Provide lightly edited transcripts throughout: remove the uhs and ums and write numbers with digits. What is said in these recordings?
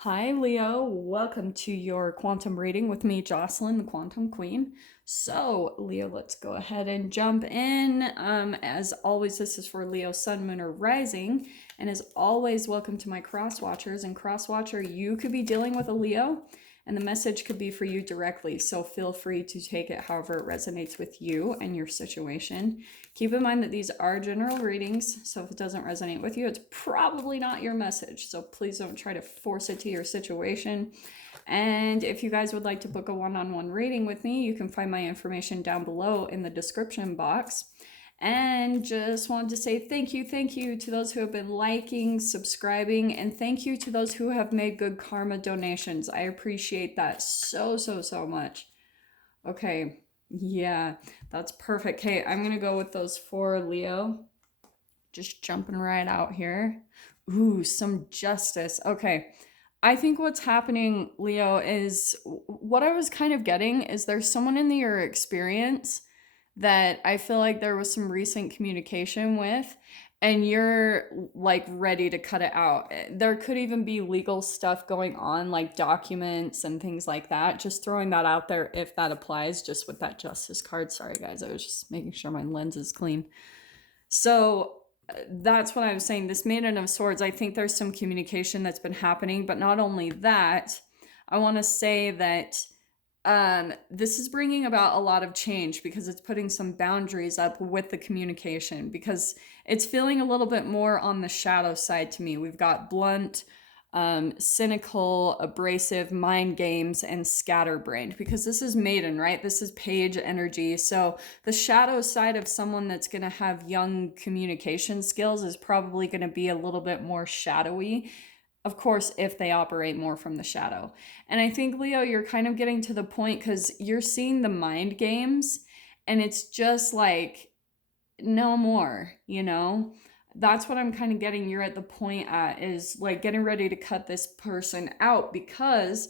Hi, Leo. Welcome to your quantum reading with me, Jocelyn, the Quantum Queen. So, Leo, let's go ahead and jump in. As always, this is for Leo, Sun, Moon, or Rising. And as always, welcome to my cross watchers. And cross watcher, you could be dealing with a Leo, and the message could be for you directly. So feel free to take it however it resonates with you and your situation. Keep in mind that these are general readings, so if it doesn't resonate with you, it's probably not your message. So please don't try to force it to your situation. And if you guys would like to book a one-on-one reading with me, you can find my information down below in the description box. And just wanted to say thank you to those who have been liking, subscribing, and thank you to those who have made good karma donations. I appreciate that so much. Okay, yeah, that's perfect. Okay, I'm gonna go with those four, Leo. Just jumping right out here. Ooh, some justice. Okay. I think what's happening, Leo, is what I was kind of getting is there's someone in your experience that I feel like there was some recent communication with, and you're like ready to cut it out. There could even be legal stuff going on, like documents and things like that. Just throwing that out there if that applies, just with that justice card. Sorry, guys, I was just making sure my lens is clean. So that's what I was saying. This Maiden of Swords, I think there's some communication that's been happening, but not only that, I want to say that this is bringing about a lot of change because it's putting some boundaries up with the communication because it's feeling a little bit more on the shadow side to me. We've got blunt, cynical, abrasive, mind games, and scatterbrained because this is maiden, right? This is page energy. So the shadow side of someone that's going to have young communication skills is probably going to be a little bit more shadowy. Of course, if they operate more from the shadow. And I think, Leo, you're kind of getting to the point because you're seeing the mind games and it's just like, no more, you know? That's what I'm kind of getting you're at the point at is like getting ready to cut this person out because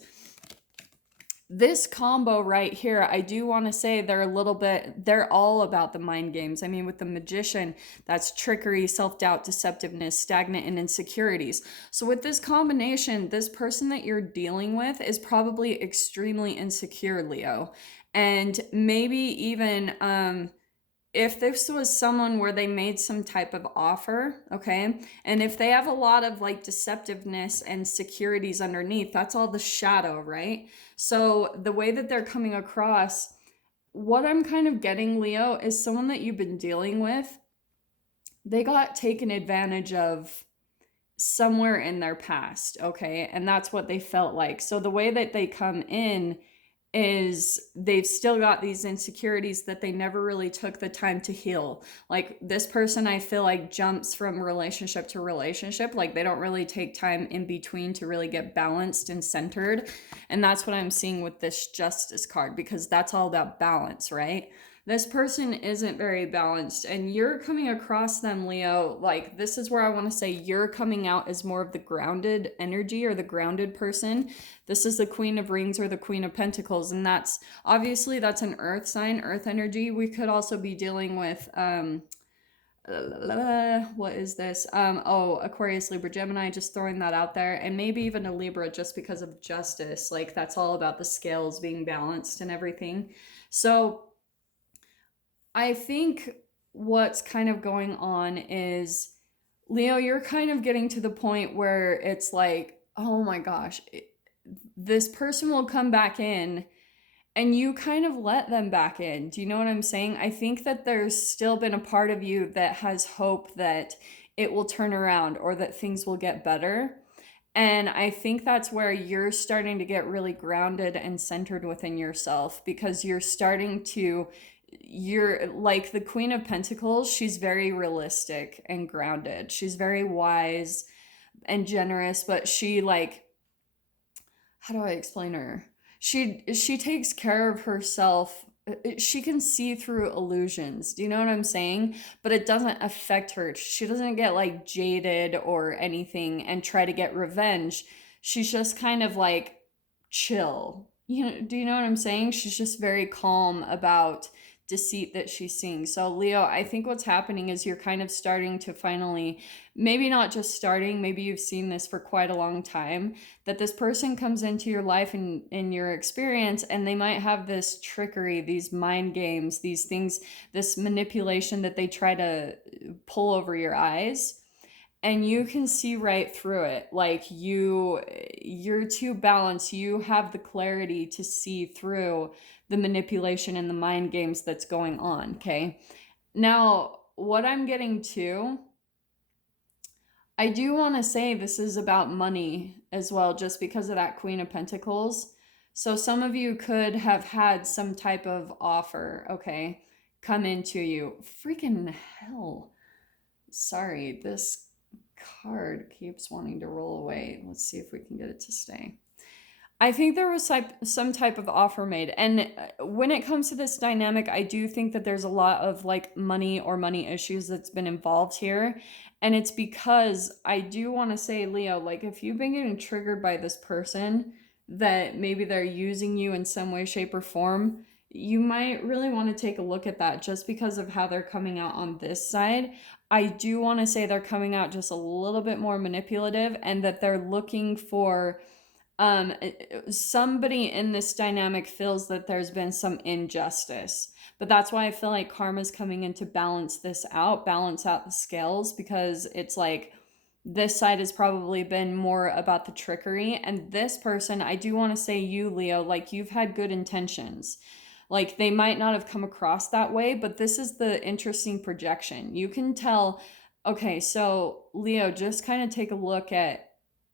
this combo right here, I do want to say they're all about the mind games. I mean, with the magician, that's trickery, self-doubt, deceptiveness, stagnant, and insecurities. So with this combination, this person that you're dealing with is probably extremely insecure, Leo. And maybe even if this was someone where they made some type of offer, okay, and if they have a lot of like deceptiveness and securities underneath, that's all the shadow, right? So the way that they're coming across, what I'm kind of getting, Leo, is someone that you've been dealing with, they got taken advantage of somewhere in their past, okay? And that's what they felt like. So the way that they come in is they've still got these insecurities that they never really took the time to heal. Like this person, I feel like jumps from relationship to relationship. Like they don't really take time in between to really get balanced and centered. And that's what I'm seeing with this justice card because that's all about balance, right? This person isn't very balanced and you're coming across them, Leo, like this is where I want to say you're coming out as more of the grounded energy or the grounded person. This is the Queen of Rings or the Queen of Pentacles, and that's obviously that's an earth sign, earth energy. We could also be dealing with what is this? Aquarius, Libra, Gemini, just throwing that out there. And maybe even a Libra just because of justice. Like that's all about the scales being balanced and everything. So I think what's kind of going on is, Leo, you're kind of getting to the point where it's like, oh my gosh, this person will come back in and you kind of let them back in. Do you know what I'm saying? I think that there's still been a part of you that has hope that it will turn around or that things will get better. And I think that's where you're starting to get really grounded and centered within yourself because you're like the Queen of Pentacles. She's very realistic and grounded. She's very wise and generous, but she like, how do I explain her? She takes care of herself. She can see through illusions. Do you know what I'm saying? But it doesn't affect her. She doesn't get like jaded or anything and try to get revenge. She's just kind of like chill. You know, do you know what I'm saying? She's just very calm about deceit that she's seeing. So Leo, I think what's happening is you're kind of starting to finally, maybe not just starting, maybe you've seen this for quite a long time, that this person comes into your life and in your experience, and they might have this trickery, these mind games, these things, this manipulation that they try to pull over your eyes, and you can see right through it. Like you're too balanced, you have the clarity to see through the manipulation and the mind games that's going on. Okay, now what I'm getting to, I do want to say this is about money as well, just because of that Queen of Pentacles. So some of you could have had some type of offer, okay, come into you. Freaking hell. Sorry, this card keeps wanting to roll away. Let's see if we can get it to stay. I think there was some type of offer made. And when it comes to this dynamic, I do think that there's a lot of like money or money issues that's been involved here. And it's because I do want to say, Leo, like if you've been getting triggered by this person, that maybe they're using you in some way, shape, or form, you might really want to take a look at that just because of how they're coming out on this side. I do want to say they're coming out just a little bit more manipulative, and that they're looking for um somebody in this dynamic feels that there's been some injustice, but that's why I feel like karma's coming in to balance this out, balance out the scales, because it's like this side has probably been more about the trickery, and this person, I do want to say, you Leo, like you've had good intentions. Like they might not have come across that way, but this is the interesting projection. You can tell, okay, so Leo, just kind of take a look at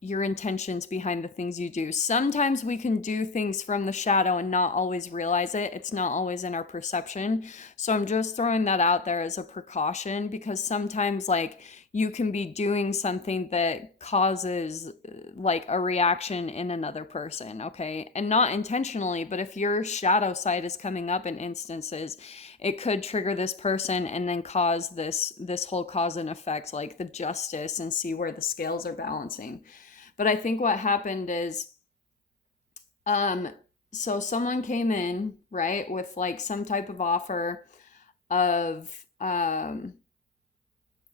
your intentions behind the things you do. Sometimes we can do things from the shadow and not always realize it. It's not always in our perception. So I'm just throwing that out there as a precaution, because sometimes like you can be doing something that causes like a reaction in another person, okay? And not intentionally, but if your shadow side is coming up in instances, it could trigger this person and then cause this whole cause and effect, like the justice, and see where the scales are balancing. But I think what happened is, um, so someone came in, right, with like some type of offer of,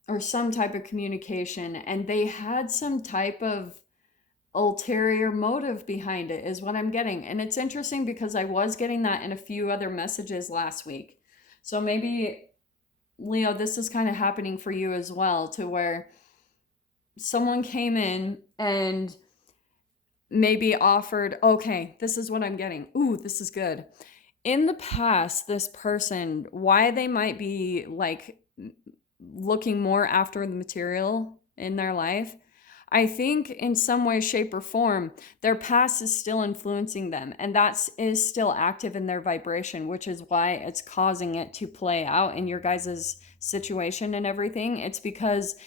or some type of communication, and they had some type of ulterior motive behind it, is what I'm getting. And it's interesting because I was getting that in a few other messages last week. So maybe, Leo, this is kind of happening for you as well, to where someone came in and maybe offered, okay, this is what I'm getting. Ooh, this is good. In the past, this person, why they might be like looking more after the material in their life, I think in some way, shape, or form, their past is still influencing them, and that is still active in their vibration, which is why it's causing it to play out in your guys' situation and everything. It's because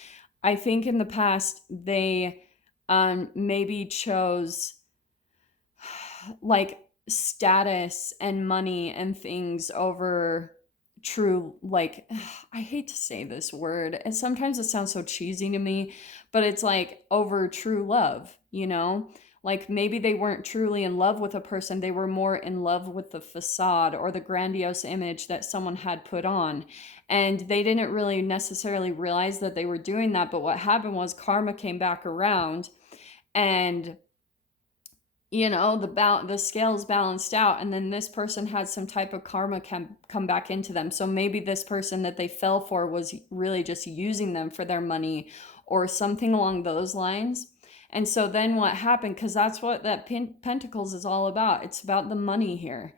I think in the past they maybe chose like status and money and things over true, like, I hate to say this word, and sometimes it sounds so cheesy to me, but it's like over true love, you know? Like maybe they weren't truly in love with a person, they were more in love with the facade or the grandiose image that someone had put on. And they didn't really necessarily realize that they were doing that, but what happened was karma came back around, and you know, the scales balanced out, and then this person had some type of karma come back into them. So maybe this person that they fell for was really just using them for their money or something along those lines. And so then what happened, because that's what that Pentacles is all about, it's about the money here.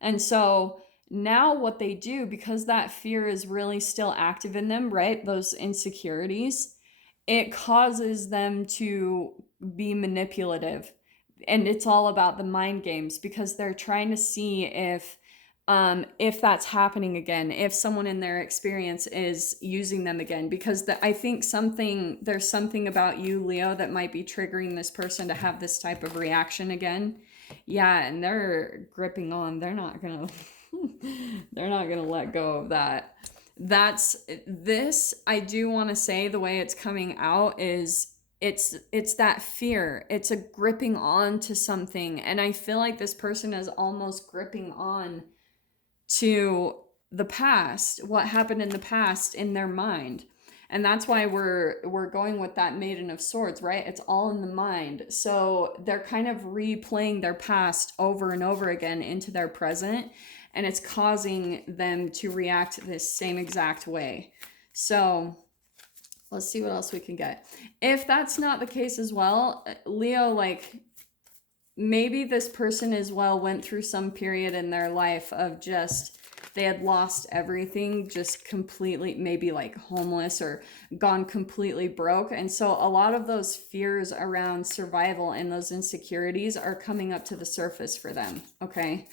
And so now what they do, because that fear is really still active in them, right, those insecurities, it causes them to be manipulative. And it's all about the mind games, because they're trying to see if that's happening again, if someone in their experience is using them again, because I think there's something about you, Leo, that might be triggering this person to have this type of reaction again. Yeah, and they're gripping on, they're not gonna they're not gonna let go of that. That's this, I do want to say, the way it's coming out is it's that fear, it's a gripping on to something, and I feel like this person is almost gripping on to the past, what happened in the past in their mind. And that's why we're going with that Maiden of Swords, right? It's all in the mind. So they're kind of replaying their past over and over again into their present, and it's causing them to react this same exact way. So let's see what else we can get. If that's not the case as well, Leo, like, maybe this person as well went through some period in their life of just, they had lost everything, just completely, maybe like homeless or gone completely broke. And so a lot of those fears around survival and those insecurities are coming up to the surface for them. Okay.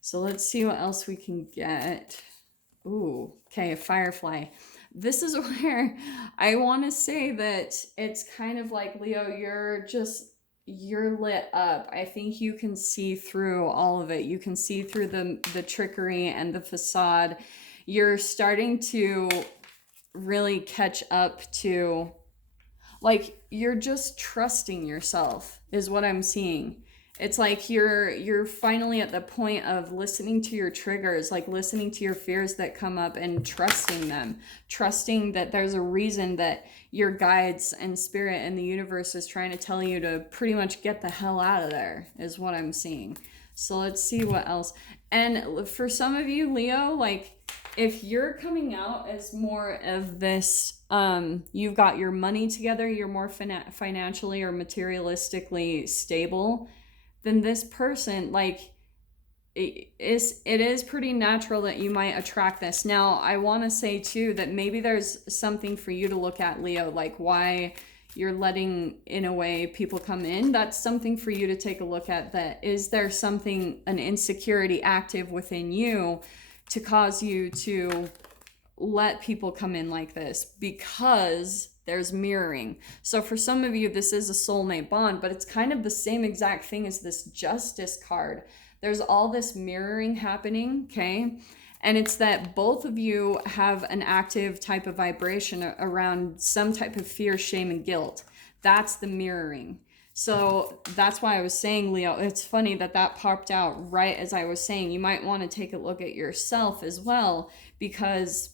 So let's see what else we can get. Ooh, okay, a firefly. This is where I want to say that it's kind of like, Leo, you're lit up. I think you can see through all of it. You can see through the trickery and the facade. You're starting to really catch up to, like, you're just trusting yourself is what I'm seeing. It's like you're finally at the point of listening to your triggers, like listening to your fears that come up and trusting them, trusting that there's a reason that your guides and spirit and the universe is trying to tell you to pretty much get the hell out of there, is what I'm seeing. So let's see what else. And for some of you, Leo, like, if you're coming out as more of this, you've got your money together, you're more financially or materialistically stable, then this person, like, it is pretty natural that you might attract this. Now, I want to say too that maybe there's something for you to look at, Leo, like why you're letting, in a way, people come in. That's something for you to take a look at. That is there something, an insecurity active within you to cause you to let people come in like this, because there's mirroring. So for some of you, this is a soulmate bond, but it's kind of the same exact thing as this Justice card. There's all this mirroring happening, okay? And it's that both of you have an active type of vibration around some type of fear, shame, and guilt. That's the mirroring. So that's why I was saying, Leo, it's funny that that popped out right as I was saying. You might want to take a look at yourself as well, because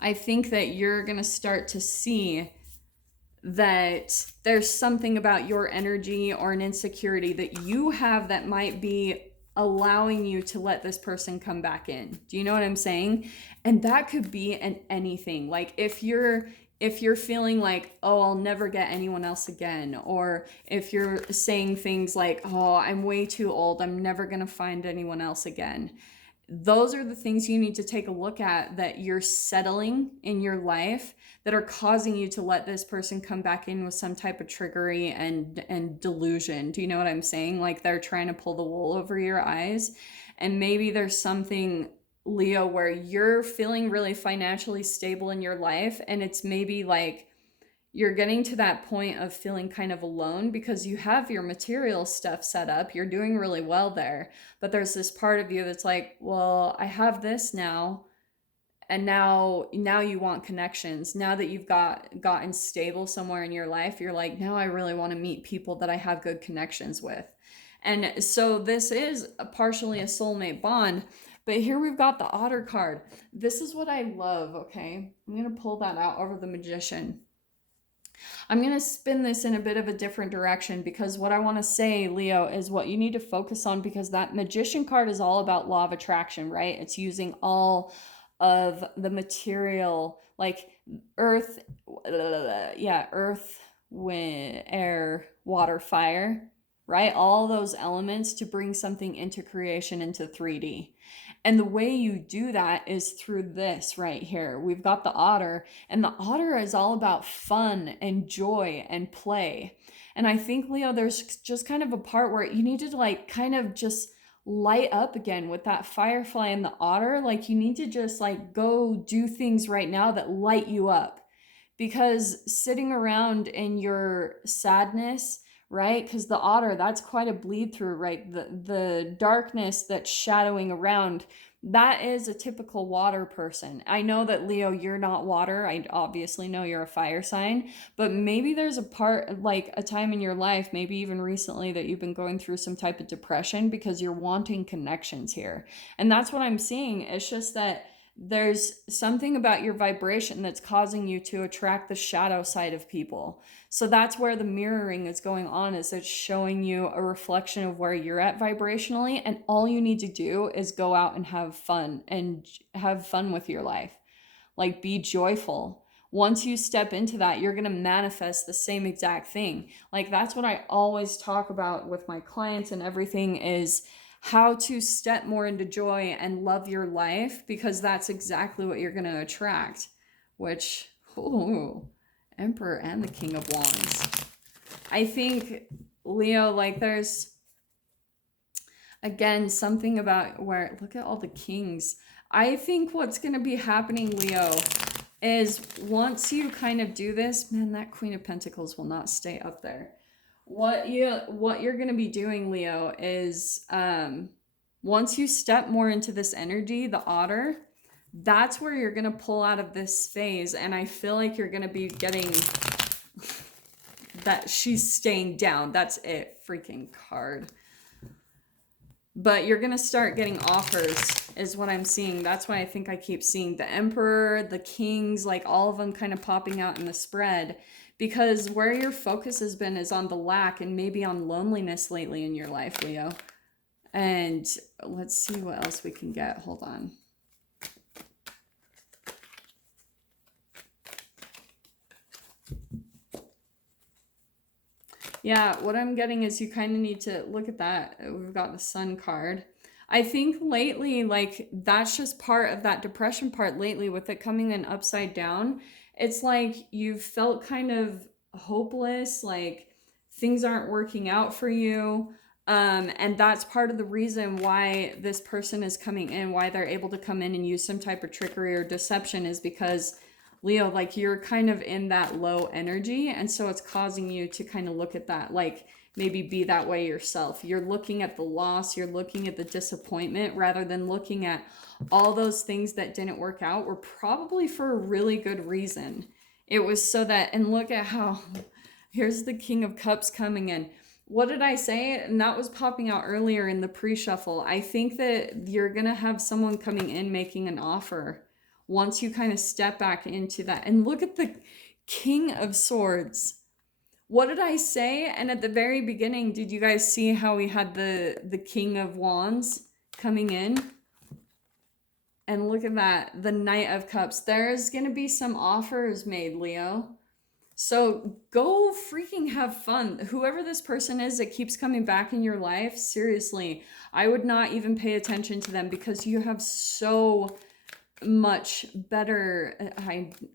I think that you're going to start to see that there's something about your energy or an insecurity that you have that might be allowing you to let this person come back in. Do you know what I'm saying? And that could be in anything. Like if you're feeling like, oh, I'll never get anyone else again, or if you're saying things like, oh, I'm way too old, I'm never going to find anyone else again. Those are the things you need to take a look at that you're settling in your life that are causing you to let this person come back in with some type of trickery and delusion. Do you know what I'm saying? Like they're trying to pull the wool over your eyes. And maybe there's something, Leo, where you're feeling really financially stable in your life, and it's maybe like you're getting to that point of feeling kind of alone because you have your material stuff set up. You're doing really well there. But there's this part of you that's like, well, I have this now. And now you want connections. Now that you've gotten stable somewhere in your life, you're like, now I really want to meet people that I have good connections with. And so this is partially a soulmate bond. But here we've got the Otter card. This is what I love, okay? I'm going to pull that out over the Magician. I'm going to spin this in a bit of a different direction, because what I want to say, Leo, is what you need to focus on, because that Magician card is all about law of attraction, right? It's using all of the material, like earth, wind, air, water, fire, right? All those elements to bring something into creation, into 3D. And the way you do that is through this right here. We've got the otter, and the otter is all about fun and joy and play. And I think, Leo, there's just kind of a part where you need to like kind of just light up again with that firefly and the otter. Like you need to just like go do things right now that light you up, because sitting around in your sadness, right? Because the otter, that's quite a bleed through, right? The darkness that's shadowing around that is a typical water person. I know that Leo, you're not water. I obviously know you're a fire sign, but maybe there's a part, like a time in your life, maybe even recently, that you've been going through some type of depression because you're wanting connections here. And that's what I'm seeing. It's just that there's something about your vibration that's causing you to attract the shadow side of people. So that's where the mirroring is going on, is it's showing you a reflection of where you're at vibrationally, and all you need to do is go out and have fun with your life. Like, be joyful. Once you step into that, you're going to manifest the same exact thing. Like, that's what I always talk about with my clients and everything, is how to step more into joy and love your life, because that's exactly what you're going to attract. Which, ooh, Emperor and the King of Wands. I think, Leo, like, there's, again, something about where, look at all the kings. I think what's going to be happening, Leo, is once you kind of do this, man, that Queen of Pentacles will not stay up there. What you're going to be doing, Leo, is once you step more into this energy, the otter, that's where you're going to pull out of this phase. And I feel like you're going to be getting that she's staying down. That's it. Freaking card. But you're going to start getting offers, is what I'm seeing. That's why I think I keep seeing the Emperor, the Kings, like all of them kind of popping out in the spread. Because where your focus has been is on the lack and maybe on loneliness lately in your life, Leo. And let's see what else we can get. Hold on. Yeah, what I'm getting is you kind of need to look at that. We've got the Sun card. I think lately, like, that's just part of that depression part lately, with it coming in upside down. It's like you've felt kind of hopeless, like things aren't working out for you. And that's part of the reason why this person is coming in, why they're able to come in and use some type of trickery or deception, is because, Leo, like, you're kind of in that low energy. And so it's causing you to kind of look at that, like, maybe be that way yourself. You're looking at the loss, you're looking at the disappointment, rather than looking at all those things that didn't work out were probably for a really good reason. It was so that, and look at how, here's the King of Cups coming in. What did I say? And that was popping out earlier in the pre-shuffle. I think that you're going to have someone coming in making an offer once you kind of step back into that. And look at the King of Swords. What did I say? And at the very beginning, did you guys see how we had the King of Wands coming in? And look at that, the Knight of Cups. There's going to be some offers made, Leo. So go freaking have fun. Whoever this person is that keeps coming back in your life, seriously, I would not even pay attention to them, because you have so much better,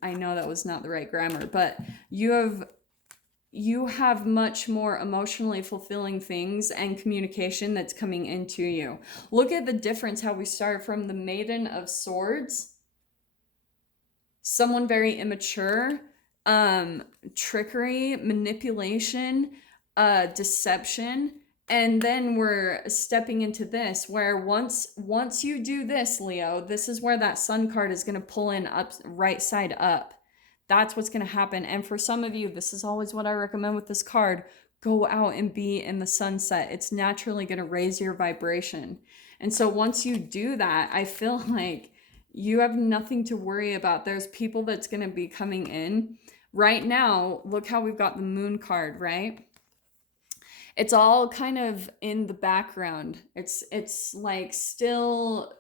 I know that was not the right grammar, but you have much more emotionally fulfilling things and communication that's coming into you. Look at the difference, how we start from the Maiden of Swords, someone very immature, trickery, manipulation, deception, and then we're stepping into this, where once you do this, Leo, this is where that Sun card is going to pull in up, right side up. That's what's going to happen. And for some of you, this is always what I recommend with this card. Go out and be in the sunset. It's naturally going to raise your vibration. And so once you do that, I feel like you have nothing to worry about. There's people that's going to be coming in. Right now, look how we've got the Moon card, right? It's all kind of in the background. It's like still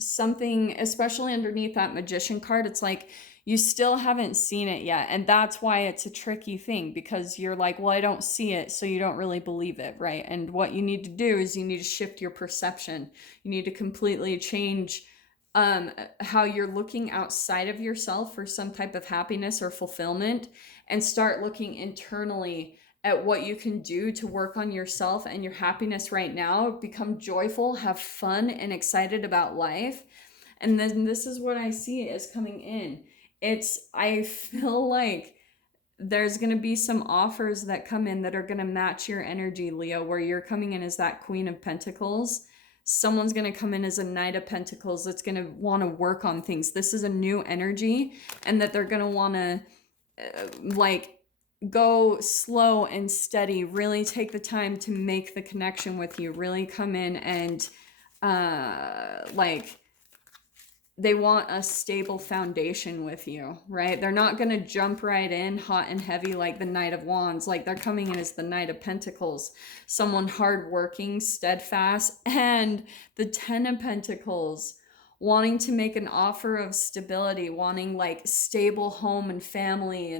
something, especially underneath that Magician card, it's like you still haven't seen it yet. And that's why it's a tricky thing, because you're like, well, I don't see it, so you don't really believe it, right? And what you need to do is you need to shift your perception. You need to completely change how you're looking outside of yourself for some type of happiness or fulfillment, and start looking internally at what you can do to work on yourself and your happiness right now. Become joyful, have fun, and excited about life. And then this is what I see is coming in. I feel like there's going to be some offers that come in that are going to match your energy, Leo, where you're coming in as that Queen of Pentacles. Someone's going to come in as a Knight of Pentacles that's going to want to work on things. This is a new energy, and that they're going to want to like go slow and steady, really take the time to make the connection with you, really come in and like they want a stable foundation with you, right? They're not going to jump right in hot and heavy like the Knight of Wands. Like they're coming in as the Knight of Pentacles, someone hardworking, steadfast, and the Ten of Pentacles, wanting to make an offer of stability, wanting like stable home and family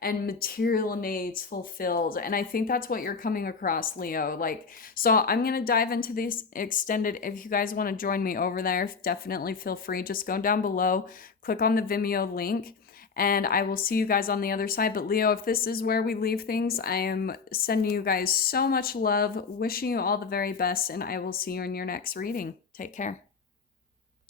and material needs fulfilled. And I think that's what you're coming across, Leo. Like, so I'm going to dive into this extended. If you guys want to join me over there, definitely feel free. Just go down below, click on the Vimeo link, and I will see you guys on the other side. But Leo, if this is where we leave things, I am sending you guys so much love, wishing you all the very best, and I will see you in your next reading. Take care.